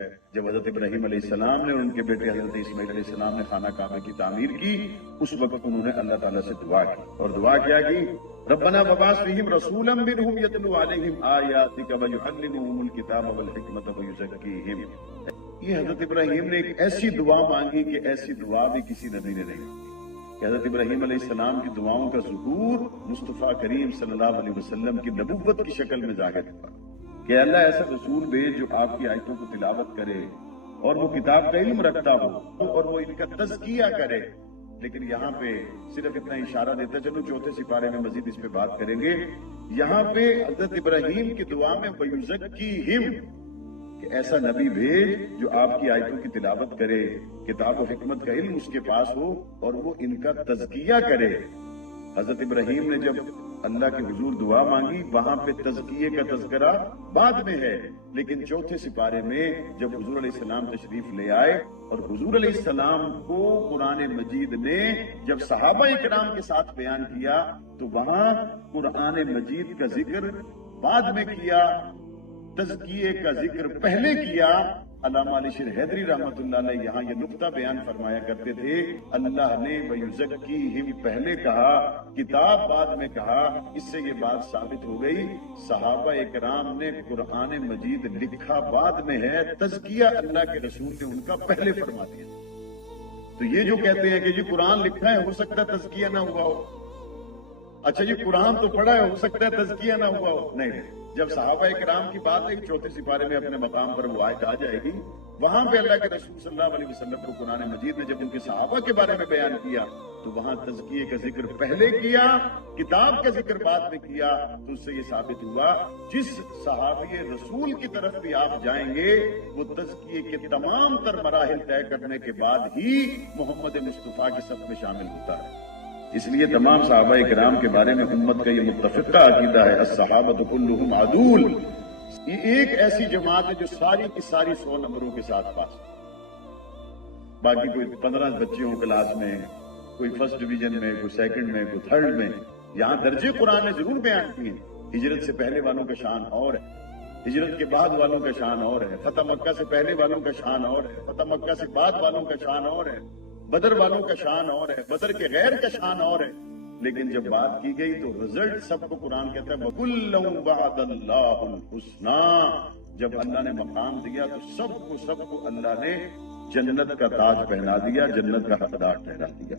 جب حضرت ابراہیم علیہ السلام نے اور ان کے بیٹے حضرت اسماعیل علیہ السلام نے خانہ کعبہ کی تعمیر کی، اس وقت انہوں نے اللہ تعالیٰ سے دعا کی، اور دعا کیا کی؟ ربنا وبعث فیہم رسولا منہم یتلو علیہم آیاتک ویعلمہم الکتاب والحکمۃ ویزکیہم۔ یہ حضرت ابراہیم نے ایک ایسی دعا مانگی کہ ایسی دعا بھی کسی نبی نے نہیں کی، کہ حضرت ابراہیم علیہ السلام کی دعاؤں کا ظہور مصطفیٰ کریم صلی اللہ علیہ وسلم کی نبوت کی شکل میں ظاہر ہوا کہ اللہ ایسا رسول بھیج جو آپ کی آیتوں کو تلاوت کرے اور وہ کتاب کا علم رکھتا ہو اور وہ ان کا تزکیہ کرے۔ لیکن یہاں پہ صرف اتنا اشارہ دیتا، چلو چوتھے سپارے میں مزید اس پہ بات کریں گے۔ یہاں پہ حضرت ابراہیم کی دعا میں وَيُزَكِّيهِمْ کہ ایسا نبی بھیج جو آپ کی آیتوں کی تلاوت کرے، کتاب و حکمت کا علم اس کے پاس ہو اور وہ ان کا تزکیہ کرے۔ حضرت ابراہیم نے جب اللہ کے حضور دعا مانگی، وہاں پہ تزکیے کا تذکرہ بعد میں ہے، لیکن چوتھے سپارے میں جب حضور علیہ السلام تشریف لے آئے اور حضور علیہ السلام کو قرآن مجید نے جب صحابہ اکرام کے ساتھ بیان کیا تو وہاں قرآن مجید کا ذکر بعد میں کیا، تزکیے کا ذکر پہلے کیا۔ علامہ علی شیر حیدری رحمۃ اللہ علیہ یہاں یہ نقطہ بیان فرمایا کرتے تھے، اللہ نے وَيُزَكِّيهِمْ پہلے کہا، کتاب بعد میں کہا۔ اس سے یہ بات ثابت ہو گئی صحابہ اکرام نے قرآن مجید لکھا بعد میں ہے، تزکیہ اللہ کے رسول نے ان کا پہلے فرما دیا۔ تو یہ جو کہتے ہیں کہ یہ قرآن لکھا ہے، ہو سکتا ہے تزکیہ نہ ہوا ہو، اچھا یہ قرآن تو پڑھا ہے، ہو سکتا ہے تزکیہ نہ ہوا ہو، نہیں۔ جب صحابہ اکرام کی بات ہے، چوتھے سپارے میں اپنے مقام پر وہ آیت آ جائے گی، وہاں پہ اللہ کے رسول صلی اللہ علیہ وسلم کو قرآن مجید نے جب ان کے صحابہ کے بارے میں بیان کیا تو وہاں تزکیے کا ذکر پہلے کیا، کتاب کا ذکر بعد میں کیا۔ تو اس سے یہ ثابت ہوا جس صحابی رسول کی طرف بھی آپ جائیں گے وہ تزکیے کے تمام تر مراحل طے کرنے کے بعد ہی محمد مصطفیٰ کی صف میں شامل ہوتا ہے۔ اس لیے تمام صحابہ اکرام کے بارے میں امت کا یہ متفقہ عقیدہ ہے، الصحابۃ کلھم عدول۔ یہ ایک ایسی جماعت ہے جو ساری کی ساری 100 نمبروں کے ساتھ پاس، باقی کوئی 15 بچے ہوں کلاس میں، کوئی فرسٹ ڈویژن میں، کوئی سیکنڈ میں، کوئی تھرڈ میں۔ یہاں درجے قرآن نے ضرور بیان کیے ہیں، ہجرت سے پہلے والوں کا شان اور ہے، ہجرت کے بعد والوں کا شان اور ہے، فتح مکہ سے پہلے والوں کا شان اور ہے، فتح مکہ سے بعد والوں کا شان اور ہے، بدر والوں کا شان اور ہے، بدر کے غیر کا شان اور ہے۔ لیکن جب بات کی گئی تو رزلٹ سب کو قرآن کہتا ہے وَكُلًّا وَعَدَ اللَّهُ الْحُسْنَىٰ۔ جب اللہ نے مقام دیا تو سب کو اللہ نے جنت کا تاج پہنا دیا، جنت کا حقدار ٹھہرا دیا۔